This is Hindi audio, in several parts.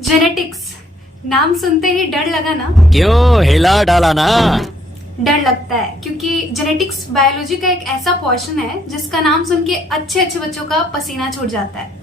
जेनेटिक्स नाम सुनते ही डर लगा ना? क्यों हिला डाला ना? डर लगता है क्योंकि जेनेटिक्स बायोलॉजी का एक ऐसा पोर्शन है जिसका नाम सुन के अच्छे अच्छे बच्चों का पसीना छूट जाता है।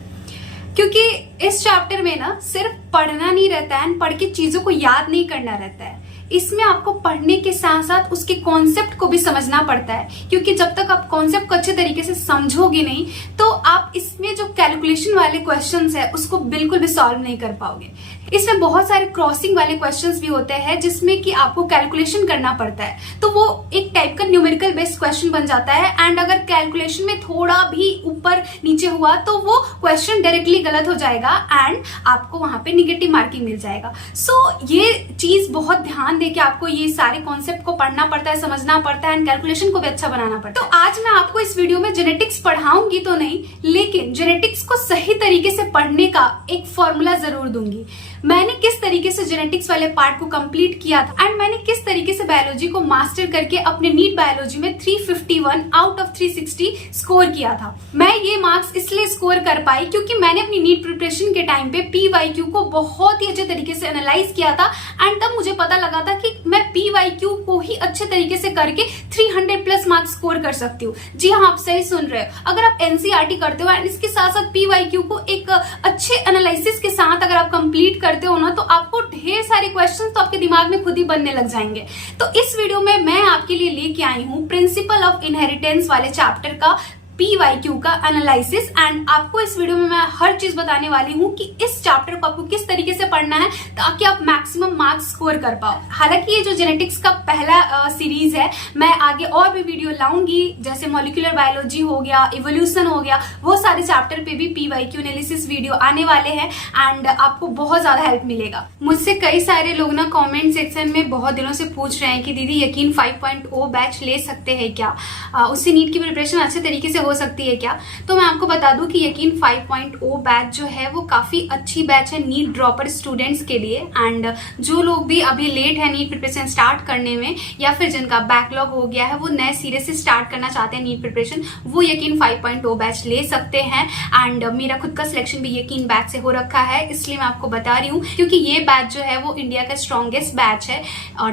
क्योंकि इस चैप्टर में ना सिर्फ पढ़ना नहीं रहता है, पढ़ के चीजों को याद नहीं करना रहता है। इसमें आपको पढ़ने के साथ साथ उसके कॉन्सेप्ट को भी समझना पड़ता है, क्योंकि जब तक आप कॉन्सेप्ट को अच्छे तरीके से समझोगे नहीं तो आप इसमें जो कैलकुलेशन वाले क्वेश्चंस है उसको बिल्कुल भी सॉल्व नहीं कर पाओगे। इसमें बहुत सारे क्रॉसिंग वाले क्वेश्चंस भी होते हैं जिसमें कि आपको कैलकुलेशन करना पड़ता है, तो वो एक टाइप का न्यूमेरिकल बेस्ड क्वेश्चन बन जाता है। एंड अगर कैलकुलेशन में थोड़ा भी ऊपर नीचे हुआ तो वो क्वेश्चन डायरेक्टली गलत हो जाएगा एंड आपको वहां पे निगेटिव मार्किंग मिल जाएगा। सो ये चीज बहुत ध्यान दे के आपको ये सारे कॉन्सेप्ट को पढ़ना पड़ता है, समझना पड़ता है एंड कैलकुलेशन को भी अच्छा बनाना पड़ता है। तो आज मैं आपको इस वीडियो में जेनेटिक्स पढ़ाऊंगी तो नहीं, लेकिन जेनेटिक्स को सही तरीके से पढ़ने का एक फॉर्मूला जरूर दूंगी। मैंने किस तरीके से जेनेटिक्स वाले पार्ट को कंप्लीट किया था एंड मैंने किस तरीके से बायोलॉजी को मास्टर करके अपने नीट बायोलॉजी में 351 आउट ऑफ 360 स्कोर किया था। मैं ये मार्क्स इसलिए स्कोर कर पाई क्योंकि मैंने अपनी नीट प्रिपरेशन के टाइम पे पीवाईक्यू को बहुत ही अच्छे तरीके से एनालाइज किया था एंड तब मुझे पता लगा था कि मैं पीवाईक्यू को ही अच्छे तरीके से करके 300 प्लस मार्क्स स्कोर कर सकती हूँ। जी हाँ, आप सही सुन रहे हो। अगर आप एनसीईआरटी करते हो एंड इसके साथ साथ पीवाईक्यू को एक अच्छे एनालिसिस के साथ अगर आप कंप्लीट करते हो ना तो आपको ढेर सारे क्वेश्चंस तो आपके दिमाग में खुद ही बनने लग जाएंगे। तो इस वीडियो में मैं आपके लिए लेके आई हूँ प्रिंसिपल ऑफ इनहेरिटेंस वाले चैप्टर का पीवाईक्यू का एनालिसिस एंड आपको इस वीडियो में मैं हर चीज बताने वाली हूँ कि इस चैप्टर को आपको किस तरीके से पढ़ना है ताकि आप मैक्सिमम मार्क्स स्कोर कर पाओ। हालांकि ये जो जेनेटिक्स का पहला सीरीज है, मैं आगे और भी वीडियो लाऊंगी, जैसे मॉलिक्यूलर बायोलॉजी हो गया, इवोल्यूशन हो गया, वो सारे चैप्टर पे भी पीवाईक्यू एनालिसिस वीडियो आने वाले हैं एंड आपको बहुत ज्यादा हेल्प मिलेगा। मुझसे कई सारे लोग ना कॉमेंट सेक्शन में बहुत दिनों से पूछ रहे हैं कि दीदी यकीन 5.0 बैच ले सकते हैं क्या, उससे नीट की प्रिपरेशन अच्छे तरीके से हो सकती है क्या? तो मैं आपको बता दूं कि यकीन 5.0 बैच जो है वो काफी अच्छी बैच है नीट ड्रॉपर स्टूडेंट्स के लिए। एंड जो लोग भी अभी लेट है नीट प्रिपरेशन स्टार्ट करने में या फिर जिनका बैकलॉग हो गया है वो नए सिरे से स्टार्ट करना चाहते हैं नीट प्रिपरेशन, वो यकीन 5.0 बैच ले सकते हैं। एंड मेरा खुद का सिलेक्शन भी यकीन बैच से हो रखा है, इसलिए मैं आपको बता रही हूँ क्योंकि ये बैच जो है वो इंडिया का स्ट्रॉन्गेस्ट बैच है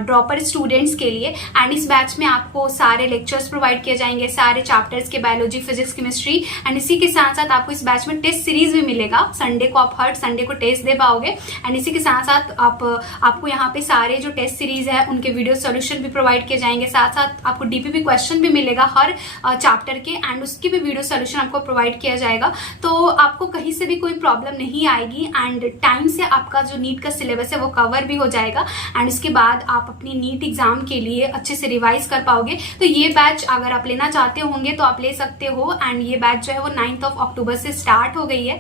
ड्रॉपर स्टूडेंट्स के लिए। एंड इस बैच में आपको सारे लेक्चर्स प्रोवाइड किए जाएंगे, सारे चैप्टर्स के, बायोलॉजी, फिजिक्स, केमिस्ट्री एंड इसी के साथ साथ आपको इस बैच में टेस्ट सीरीज भी मिलेगा। संडे को आप हर संडे को टेस्ट दे पाओगे एंड इसी के साथ साथ आपको यहाँ पे सारे जो टेस्ट सीरीज है उनके वीडियो सॉल्यूशन भी प्रोवाइड किए जाएंगे। साथ साथ आपको डीपीपी क्वेश्चन भी मिलेगा हर चैप्टर के एंड उसकी भी वीडियो सॉल्यूशन आपको प्रोवाइड किया जाएगा। तो आपको कहीं से भी कोई प्रॉब्लम नहीं आएगी एंड टाइम से आपका जो नीट का सिलेबस है वो कवर भी हो जाएगा एंड इसके बाद आप अपनी नीट एग्जाम के लिए अच्छे से रिवाइज कर पाओगे। तो ये बैच अगर आप लेना चाहते होंगे तो आप ले सकते हो एंड ये बैच जो है वो 9 अक्टूबर से स्टार्ट हो गई है।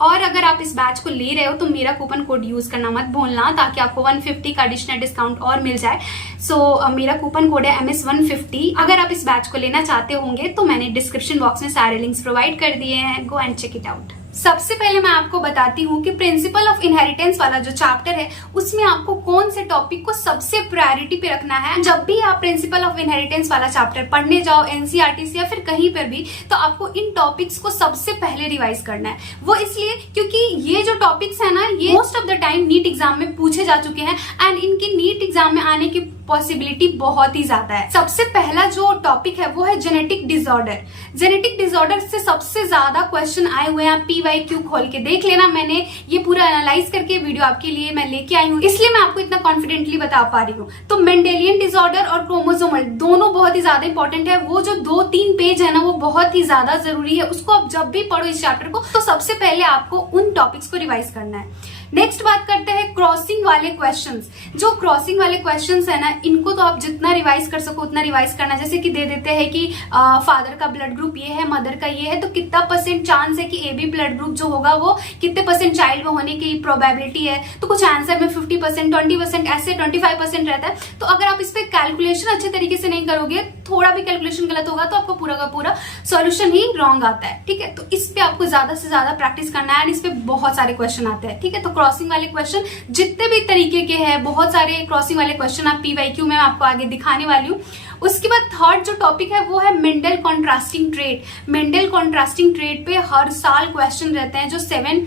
और अगर आप इस बैच को ले रहे हो तो मेरा कूपन कोड यूज करना मत भूलना ताकि आपको 150 का एडिशनल डिस्काउंट और मिल जाए। सो मेरा कूपन कोड है MS150। अगर आप इस बैच को लेना चाहते होंगे तो मैंने डिस्क्रिप्शन बॉक्स में सारे लिंक्स प्रोवाइड कर दिए हैं, go and check it out. सबसे पहले मैं आपको बताती हूँ कि प्रिंसिपल ऑफ इनहेरिटेंस वाला जो चैप्टर है उसमें आपको कौन से टॉपिक को सबसे प्रायोरिटी पे रखना है। जब भी आप प्रिंसिपल ऑफ इनहेरिटेंस वाला चैप्टर पढ़ने जाओ एनसीईआरटी से या फिर कहीं पर भी, तो आपको इन टॉपिक्स को सबसे पहले रिवाइज करना है। वो इसलिए क्योंकि ये जो टॉपिक्स है ना ये most of the time NEET exam में पूछे जा चुके हैं एंड इनकी नीट एग्जाम में आने की पॉसिबिलिटी बहुत ही ज्यादा है। सबसे पहला जो टॉपिक है वो है जेनेटिक डिसऑर्डर। जेनेटिक डिसऑर्डर से सबसे ज्यादा क्वेश्चन आए हुए हैं। पीवाईक्यू खोल के देख लेना, मैंने ये पूरा एनालाइज करके वीडियो आपके लिए मैं लेके आई हूँ, इसलिए मैं आपको इतना कॉन्फिडेंटली बता पा रही हूँ। तो मेंडेलियन डिसऑर्डर और क्रोमोसोमल दोनों बहुत ही ज्यादा इंपॉर्टेंट है। वो जो 2-3 पेज है ना वो बहुत ही ज्यादा जरूरी है, उसको आप जब भी पढ़ो इस चैप्टर को तो सबसे पहले आपको उन टॉपिक्स को रिवाइज करना है। नेक्स्ट बात करते हैं क्रॉसिंग वाले क्वेश्चंस। जो क्रॉसिंग वाले क्वेश्चंस है ना इनको तो आप जितना रिवाइज कर सको उतना रिवाइज करना। जैसे कि दे देते हैं कि फादर का ब्लड ग्रुप ये है, मदर का ये है, तो कितना % चांस है कि AB ब्लड ग्रुप जो होगा वो कितने % चाइल्ड में होने की प्रोबेबिलिटी है। तो कुछ आंसर में 50%, 20%, ऐसे 25% रहता है। तो अगर आप इस पे कैलकुलेशन अच्छे तरीके से नहीं करोगे, थोड़ा भी कैलकुलेशन गलत होगा तो आपको पूरा का पूरा सॉल्यूशन ही रॉन्ग आता है। ठीक है, तो इस पे आपको ज्यादा से ज्यादा प्रैक्टिस करना है एंड इस पे बहुत सारे क्वेश्चन आते हैं। ठीक है, तो क्रॉसिंग वाले क्वेश्चन जितने भी तरीके के हैं, बहुत सारे क्रॉसिंग वाले क्वेश्चन आप पीवाईक्यू में आपको आगे दिखाने वाली हूँ। उसके बाद थर्ड जो टॉपिक है वो है Mendel contrasting trait. Mendel contrasting trait पे हर साल क्वेश्चन रहते हैं जो 7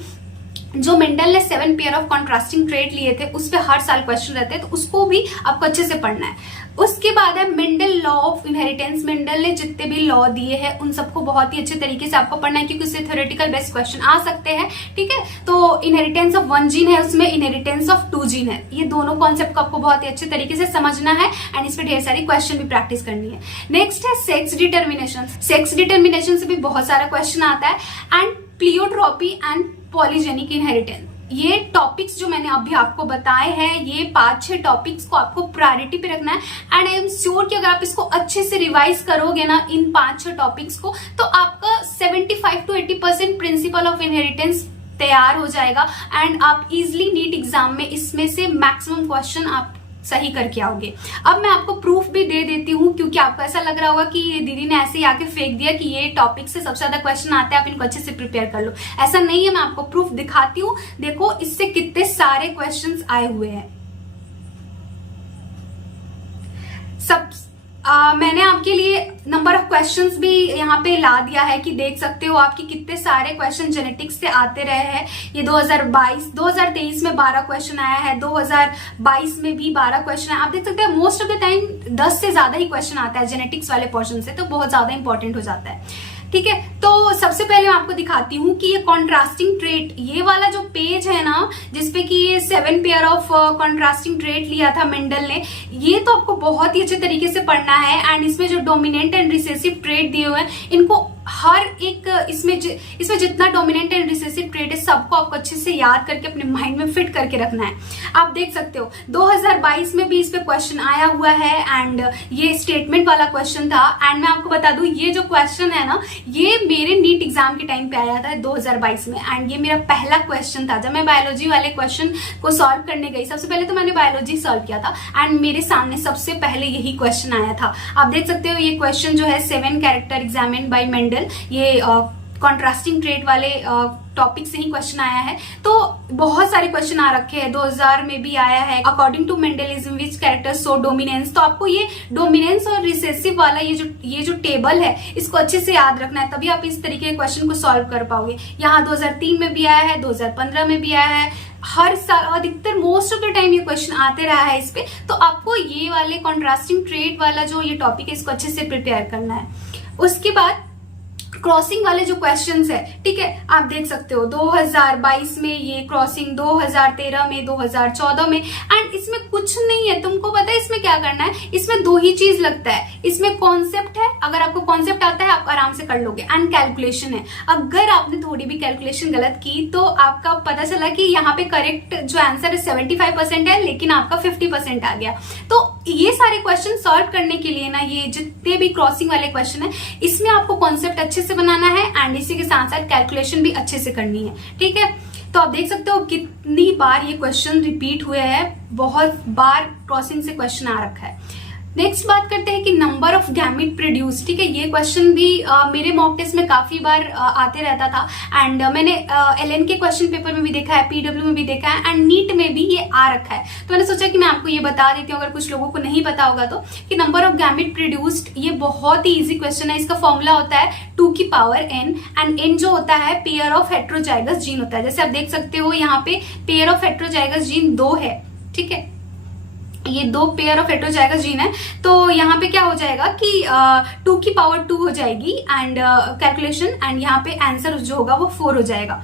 जो मेंडल ने 7 पेयर ऑफ कॉन्ट्रास्टिंग ट्रेट लिए थे उस पे हर साल क्वेश्चन रहते हैं, तो उसको भी आपको अच्छे से पढ़ना है। उसके बाद है Mendel law of inheritance. Mendel ने जितने भी लॉ दिए हैं उन सबको बहुत ही अच्छे तरीके से आपको पढ़ना है, क्योंकि उससे थ्योरेटिकल बेस्ट क्वेश्चन आ सकते हैं। ठीक है, तो इनहेरिटेंस ऑफ 1 जीन है, उसमें इनहेरिटेंस ऑफ 2 जीन है। ये दोनों कॉन्सेप्ट को आपको बहुत ही अच्छे तरीके से समझना है एंड इस पे ढेर सारी क्वेश्चन भी प्रैक्टिस करनी है। नेक्स्ट है सेक्स डिटर्मिनेशन। सेक्स डिटर्मिनेशन से भी बहुत सारा क्वेश्चन आता है and pleiotropy and polygenic inheritance. ये टॉपिक्स जो मैंने अभी आपको बताए हैं, ये 5-6 टॉपिक्स को आपको प्रायोरिटी पे रखना है एंड आई एम श्योर कि अगर आप इसको अच्छे से रिवाइज करोगे ना इन 5-6 टॉपिक्स को, तो आपका 75 to 80% प्रिंसिपल ऑफ इनहेरिटेंस तैयार हो जाएगा एंड आप इजिली नीट एग्जाम में इसमें से मैक्सिमम क्वेश्चन आप सही करके आओगे। अब मैं आपको प्रूफ भी दे देती हूँ, क्योंकि आपको ऐसा लग रहा होगा कि ये दीदी ने ऐसे ही आके फेंक दिया कि ये टॉपिक से सबसे ज्यादा क्वेश्चन आते हैं, आप इनको अच्छे से प्रिपेयर कर लो। ऐसा नहीं है, मैं आपको प्रूफ दिखाती हूँ। देखो इससे कितने सारे क्वेश्चंस आए हुए हैं। मैंने आपके लिए नंबर ऑफ क्वेश्चंस भी यहाँ पे ला दिया है कि देख सकते हो आपकी कितने सारे क्वेश्चन जेनेटिक्स से आते रहे हैं। ये 2023 में 12 क्वेश्चन आया है, 2022 में भी 12 क्वेश्चन आया। आप देख सकते हैं मोस्ट ऑफ द टाइम 10 से ज्यादा ही क्वेश्चन आता है जेनेटिक्स वाले पोर्शन से, तो बहुत ज्यादा इंपॉर्टेंट हो जाता है। ठीक है, तो सबसे पहले मैं आपको दिखाती हूँ कि ये कॉन्ट्रास्टिंग ट्रेट, ये वाला जो पेज है ना जिसपे कि ये 7 पेयर ऑफ कॉन्ट्रास्टिंग ट्रेट लिया था मेंडल ने, ये तो आपको बहुत ही अच्छे तरीके से पढ़ना है एंड इसमें जो डोमिनेंट एंड रिसेसिव ट्रेट दिए हुए हैं, इनको हर एक इसमें जितना डोमिनेंट एंड रिसेसिव ट्रेट है सबको आपको अच्छे से याद करके अपने माइंड में फिट करके रखना है। आप देख सकते हो 2022 में भी इस पे क्वेश्चन आया हुआ है एंड ये स्टेटमेंट वाला क्वेश्चन था। एंड मैं आपको बता दूं ये जो क्वेश्चन है ना, ये मेरे नीट एग्जाम के टाइम पे आया था 2022 में एंड ये मेरा पहला क्वेश्चन था। जब मैं बायोलॉजी वाले क्वेश्चन को सॉल्व करने गई, सबसे पहले तो मैंने बायोलॉजी सॉल्व किया था एंड मेरे सामने सबसे पहले यही क्वेश्चन आया था। आप देख सकते हो ये क्वेश्चन जो है 7 कैरेक्टर एग्जामिन्ड बाय मेंडल, ये कॉन्ट्रास्टिंग ट्रेट वाले टॉपिक से ही क्वेश्चन आया है। तो बहुत सारे क्वेश्चन आ रखे हैं, 2000 में भी आया है according to Mendelism which character show dominance. तो आपको ये डोमिनेंस और रिसेसिव वाला ये जो टेबल है इसको अच्छे से याद रखना है, तभी आप इस तरीके के क्वेश्चन को सॉल्व कर पाओगे। यहाँ 2003 में भी आया है, 2015 में भी आया है, हर साल अधिकतर मोस्ट ऑफ द टाइम ये क्वेश्चन आते रहा है इस पे। तो आपको ये वाले कॉन्ट्रास्टिंग ट्रेट वाला जो ये टॉपिक है इसको अच्छे से प्रिपेयर करना है। उसके बाद क्रॉसिंग वाले जो क्वेश्चंस है, ठीक है, आप देख सकते हो 2022 में ये क्रॉसिंग, 2013 में, 2014 में एंड इसमें कुछ नहीं है। तुमको पता है इसमें क्या करना है? इसमें 2 ही चीज लगता है, इसमें कॉन्सेप्ट है, अगर आपको कॉन्सेप्ट आता है आप आराम से कर लोगे, एंड कैलकुलेशन है। अगर आपने थोड़ी भी कैलकुलेशन गलत की तो आपका पता चला कि यहाँ पे करेक्ट जो आंसर है 75% है लेकिन आपका 50% आ गया। तो ये सारे क्वेश्चन सॉल्व करने के लिए ना, ये जितने भी क्रॉसिंग वाले क्वेश्चन है इसमें आपको कॉन्सेप्ट अच्छे से बनाना है एंड इसी के साथ साथ कैलकुलेशन भी अच्छे से करनी है। ठीक है, तो आप देख सकते हो कितनी बार ये क्वेश्चन रिपीट हुए हैं, बहुत बार क्रॉसिंग से क्वेश्चन आ रखा है। नेक्स्ट बात करते हैं कि नंबर ऑफ गैमेट प्रोड्यूस। ठीक है, ये क्वेश्चन भी मेरे मॉक टेस्ट में काफी बार आते रहता था एंड मैंने एलएन के क्वेश्चन पेपर में भी देखा है, पीडब्ल्यू में भी देखा है एंड नीट में भी ये आ रखा है। तो मैंने सोचा कि मैं आपको ये बता देती हूँ अगर कुछ लोगों को नहीं पता होगा तो, कि नंबर ऑफ गैमेट प्रोड्यूस्ड ये बहुत ही इजी क्वेश्चन है। इसका फॉर्मूला होता है 2 की पावर n एंड n जो होता है पेयर ऑफ हेट्रोजाइगस जीन होता है। जैसे आप देख सकते हो यहाँ पे पेयर ऑफ हेट्रोजाइगस जीन 2 है। ठीक है, ये 2 पेयर ऑफ हेट्रोजाइगस जीन है, तो यहाँ पे क्या हो जाएगा कि 2 की पावर 2 हो जाएगी एंड कैलकुलेशन एंड यहाँ पे आंसर जो होगा वो 4 हो जाएगा।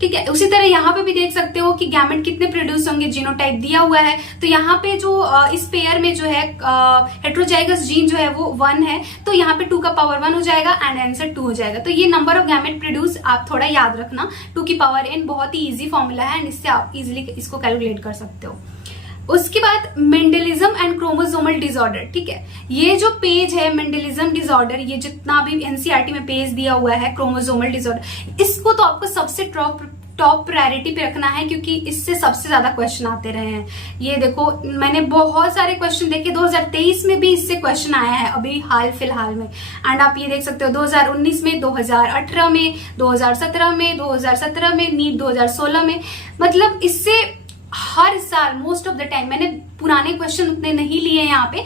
ठीक है, उसी तरह यहाँ पे भी देख सकते हो कि गैमेट कितने प्रोड्यूस होंगे, जीनोटाइप दिया हुआ है। तो यहाँ पे जो इस पेयर में जो है हेट्रोजाइगस जीन जो है वो 1 है, तो यहाँ पे 2 का पावर 1 हो जाएगा एंड आंसर 2 हो जाएगा। तो ये नंबर ऑफ गैमेट प्रोड्यूस आप थोड़ा याद रखना, 2 की पावर n बहुत ही इजी फॉर्मूला है एंड इससे आप इजिली इसको कैलकुलेट कर सकते हो। उसके बाद मेंडलिज्म एंड क्रोमोसोमल डिसऑर्डर। ठीक है, ये जो पेज है मेंडलिज्म डिसऑर्डर, ये जितना भी एनसीईआरटी में पेज दिया हुआ है क्रोमोसोमल डिसऑर्डर, इसको तो आपको सबसे टॉप प्रायोरिटी पे रखना है क्योंकि इससे सबसे ज्यादा क्वेश्चन आते रहे हैं। ये देखो मैंने बहुत सारे क्वेश्चन देखे, 2023 में भी इससे क्वेश्चन आया है अभी हाल फिलहाल में एंड आप ये देख सकते हो 2019 में, 2018 में, 2017 में, 2017 में, नीट 2016 में। मतलब इससे हर साल मोस्ट ऑफ द टाइम मैंने पुराने क्वेश्चन उतने नहीं लिए हैं यहाँ पे,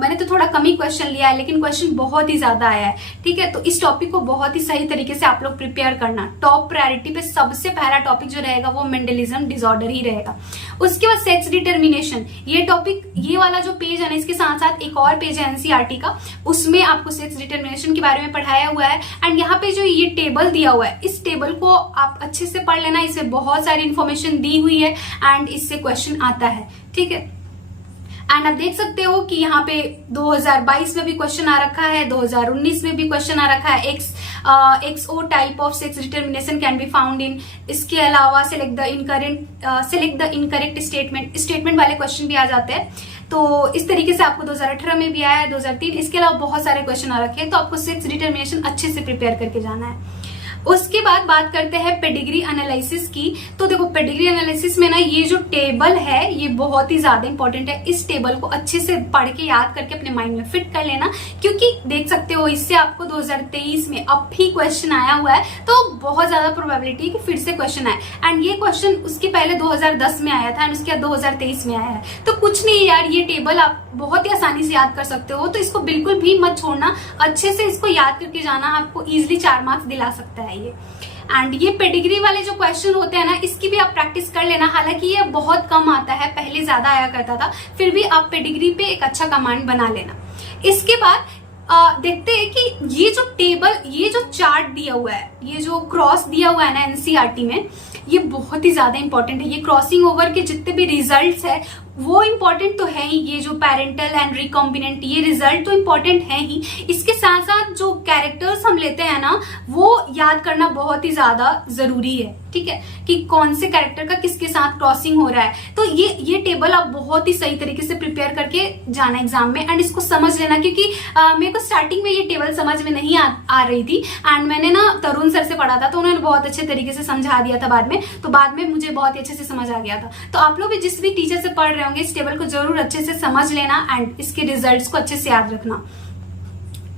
मैंने तो थोड़ा कम ही क्वेश्चन लिया है, लेकिन क्वेश्चन बहुत ही ज्यादा आया है। ठीक है, तो इस टॉपिक को बहुत ही सही तरीके से आप लोग प्रिपेयर करना। टॉप प्रायोरिटी पे सबसे पहला टॉपिक जो रहेगा वो मेंडलिज्म डिसऑर्डर ही रहेगा। उसके बाद सेक्स डिटर्मिनेशन, ये टॉपिक, ये वाला जो पेज है ना, इसके साथ साथ एक और पेज है एनसीईआरटी का, उसमें आपको सेक्स डिटर्मिनेशन के बारे में पढ़ाया हुआ है। एंड यहाँ पे जो ये टेबल दिया हुआ है, इस टेबल को आप अच्छे से पढ़ लेना, इसमें बहुत सारी इंफॉर्मेशन दी हुई है एंड इससे क्वेश्चन आता है। ठीक है, एंड आप देख सकते हो कि यहाँ पे 2022 में भी क्वेश्चन आ रखा है, 2019 में भी क्वेश्चन आ रखा है। XO type of sex determination can be found in. इसके अलावा सिलेक्ट द इनकरेक्ट स्टेटमेंट वाले क्वेश्चन भी आ जाते हैं। तो इस तरीके से आपको 2018 में भी आया है, 2003, इसके अलावा बहुत सारे क्वेश्चन आ रखे हैं। तो आपको सेक्स डिटर्मिनेशन अच्छे से प्रिपेयर करके जाना है। उसके बाद बात करते हैं पेडिग्री एनालिसिस की। तो देखो, पेडिग्री एनालिसिस में ना ये जो टेबल है ये बहुत ही ज्यादा इंपॉर्टेंट है। इस टेबल को अच्छे से पढ़ के याद करके अपने माइंड में फिट कर लेना, क्योंकि देख सकते हो इससे आपको 2023 में अब भी क्वेश्चन आया हुआ है, तो बहुत ज्यादा प्रोबेबिलिटी है कि फिर से क्वेश्चन आए। एंड ये क्वेश्चन उसके पहले 2010 में आया था एंड उसके बाद 2023 में आया है। तो कुछ नहीं यार, ये टेबल आप बहुत ही आसानी से याद कर सकते हो, तो इसको बिल्कुल भी मत छोड़ना, अच्छे से इसको याद करके जाना, आपको इजिली 4 मार्क्स दिला सकता है ये। एंड ये पेडिग्री वाले जो क्वेश्चन होते हैं ना, इसकी भी आप प्रैक्टिस कर लेना। हालांकि ये बहुत कम आता है, पहले ज्यादा आया करता था, फिर भी आप पेडिग्री पे एक अच्छा कमांड बना लेना। इसके बाद देखते हैं कि ये जो टेबल, ये जो चार्ट दिया हुआ है, ये जो क्रॉस दिया हुआ है ना एनसीईआरटी में, ये बहुत ही ज्यादा इंपॉर्टेंट है। ये क्रॉसिंग ओवर के जितने भी रिजल्ट्स है वो इंपॉर्टेंट तो है ही, ये जो पैरेंटल एंड रिकॉम्बिनेंट, ये रिजल्ट तो इंपॉर्टेंट है ही। इसके साथ साथ जो कैरेक्टर्स हम लेते हैं ना, वो याद करना बहुत ही ज्यादा जरूरी है। ठीक है, कि कौन से कैरेक्टर का किसके साथ क्रॉसिंग हो रहा है। तो ये टेबल आप बहुत ही सही तरीके से प्रिपेयर करके जाना एग्जाम में एंड इसको समझ लेना, क्योंकि मेरे को स्टार्टिंग में ये टेबल समझ में नहीं आ रही थी एंड मैंने ना तरुण सर से पढ़ा था, तो उन्होंने बहुत अच्छे तरीके से समझा दिया था बाद में, तो बाद में मुझे बहुत ही अच्छे से समझ आ गया था। तो आप लोग भी जिस भी टीचर से पढ़ रहे होंगे, इस टेबल को जरूर अच्छे से समझ लेना एंड इसके रिजल्ट्स को अच्छे से याद रखना।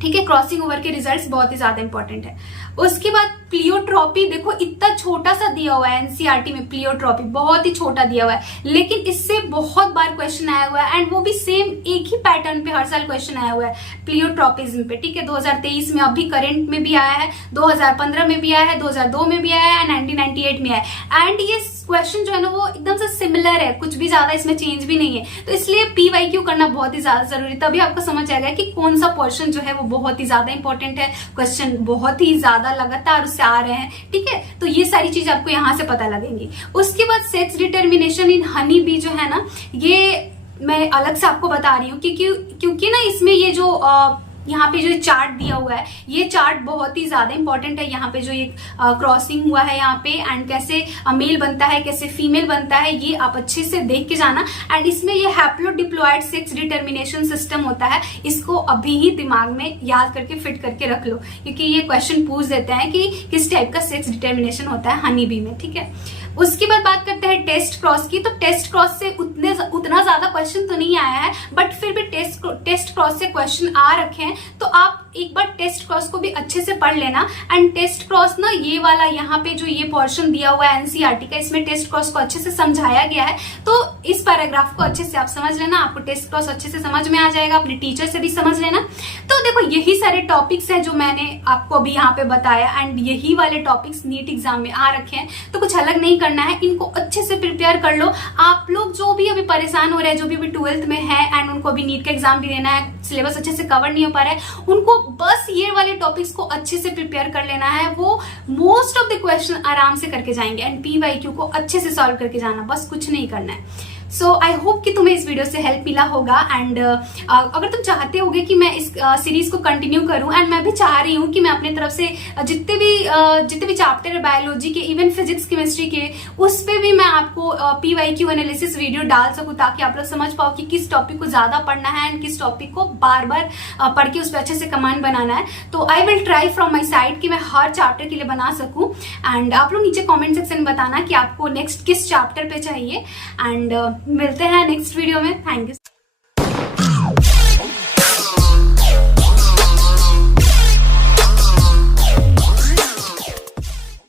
ठीक है, क्रॉसिंग ओवर के रिजल्ट्स बहुत ही ज्यादा इंपॉर्टेंट है। उसके बाद प्लियोट्रॉपी, देखो इतना छोटा सा दिया हुआ है एनसीईआरटी में, प्लियोट्रॉपी बहुत ही छोटा दिया हुआ है, लेकिन इससे बहुत बार क्वेश्चन आया हुआ है एंड वो भी सेम एक ही पैटर्न पे हर साल क्वेश्चन आया हुआ है प्लियोट्रॉपिज्म पे। ठीक है, 2023 में अभी करंट में भी आया है, 2015 में भी आया है, 2002 में भी आया है, 1998 में आया है। एंड ये क्वेश्चन जो है ना वो एकदम से सिमिलर है, कुछ भी ज्यादा इसमें चेंज भी नहीं है। तो इसलिए PYQ करना बहुत ही ज्यादा जरूरी, तभी आपको समझ आएगा कि कौन सा पोर्शन जो है वो बहुत ही ज्यादा इंपॉर्टेंट है, क्वेश्चन बहुत ही ज्यादा लगातार उससे आ रहे हैं। ठीक है, तो ये सारी चीज आपको यहाँ से पता लगेंगी। उसके बाद sex determination in honey bee जो है ना, ये मैं अलग से आपको बता रही हूँ क्योंकि ना इसमें ये जो यहाँ पे जो चार्ट दिया हुआ है, ये चार्ट बहुत ही ज्यादा इंपॉर्टेंट है। यहाँ पे जो ये क्रॉसिंग हुआ है यहाँ पे एंड कैसे मेल बनता है, कैसे फीमेल बनता है, ये आप अच्छे से देख के जाना। एंड इसमें ये हैप्लोडिप्लॉयड सेक्स डिटर्मिनेशन सिस्टम होता है, इसको अभी ही दिमाग में याद करके फिट करके रख लो, क्योंकि ये क्वेश्चन पूछ देते हैं कि किस टाइप का सेक्स डिटर्मिनेशन होता है हनी बी में। ठीक है, उसके बाद बात करते हैं टेस्ट क्रॉस की। तो टेस्ट क्रॉस से उतना ज्यादा क्वेश्चन तो नहीं आया है, बट फिर भी टेस्ट क्रॉस से क्वेश्चन आ रखे हैं, तो आप एक बार टेस्ट क्रॉस को भी अच्छे से पढ़ लेना। एंड टेस्ट क्रॉस ना, ये वाला यहाँ पे जो ये पोर्शन दिया हुआ है एनसीईआरटी का, इसमें टेस्ट क्रॉस को अच्छे से समझाया गया है। तो इस पैराग्राफ को अच्छे से आप समझ लेना, आपको टेस्ट क्रॉस अच्छे से समझ में आ जाएगा, अपने टीचर से भी समझ लेना। तो देखो यही सारे टॉपिक्स हैं जो मैंने आपको अभी यहाँ पे बताया एंड यही वाले टॉपिक्स नीट एग्जाम में आ रखे हैं, तो कुछ अलग नहीं करना है, इनको अच्छे से प्रिपेयर कर लो। आप लोग जो भी अभी परेशान हो रहे हैं, जो भी 12th में है एंड उनको अभी नीट का एग्जाम भी देना है, सिलेबस अच्छे से कवर नहीं हो पा रहा है, उनको बस ये वाले टॉपिक्स को अच्छे से प्रिपेयर कर लेना है। वो मोस्ट ऑफ द क्वेश्चन आराम से करके जाएंगे एंड PYQ को अच्छे से सॉल्व करके जाना, बस कुछ नहीं करना है। सो आई होप कि तुम्हें इस वीडियो से हेल्प मिला होगा एंड अगर तुम चाहते होगे कि मैं इस सीरीज को कंटिन्यू करूं, एंड मैं भी चाह रही हूं कि मैं अपने तरफ से जितने भी चैप्टर है बायोलॉजी के, इवन फिजिक्स केमिस्ट्री के, उस पे भी मैं आपको PYQ एनालिसिस वीडियो डाल सकूं, ताकि आप लोग समझ पाओ कि किस टॉपिक को ज्यादा पढ़ना है एंड किस टॉपिक को बार बार पढ़ के उस पर अच्छे से कमांड बनाना है। तो I will try from my side कि मैं हर चैप्टर के लिए बना सकूं। एंड आप लोग नीचे कॉमेंट सेक्शन में बताना कि आपको नेक्स्ट किस चैप्टर पे चाहिए, एंड मिलते हैं नेक्स्ट वीडियो में। Thank you.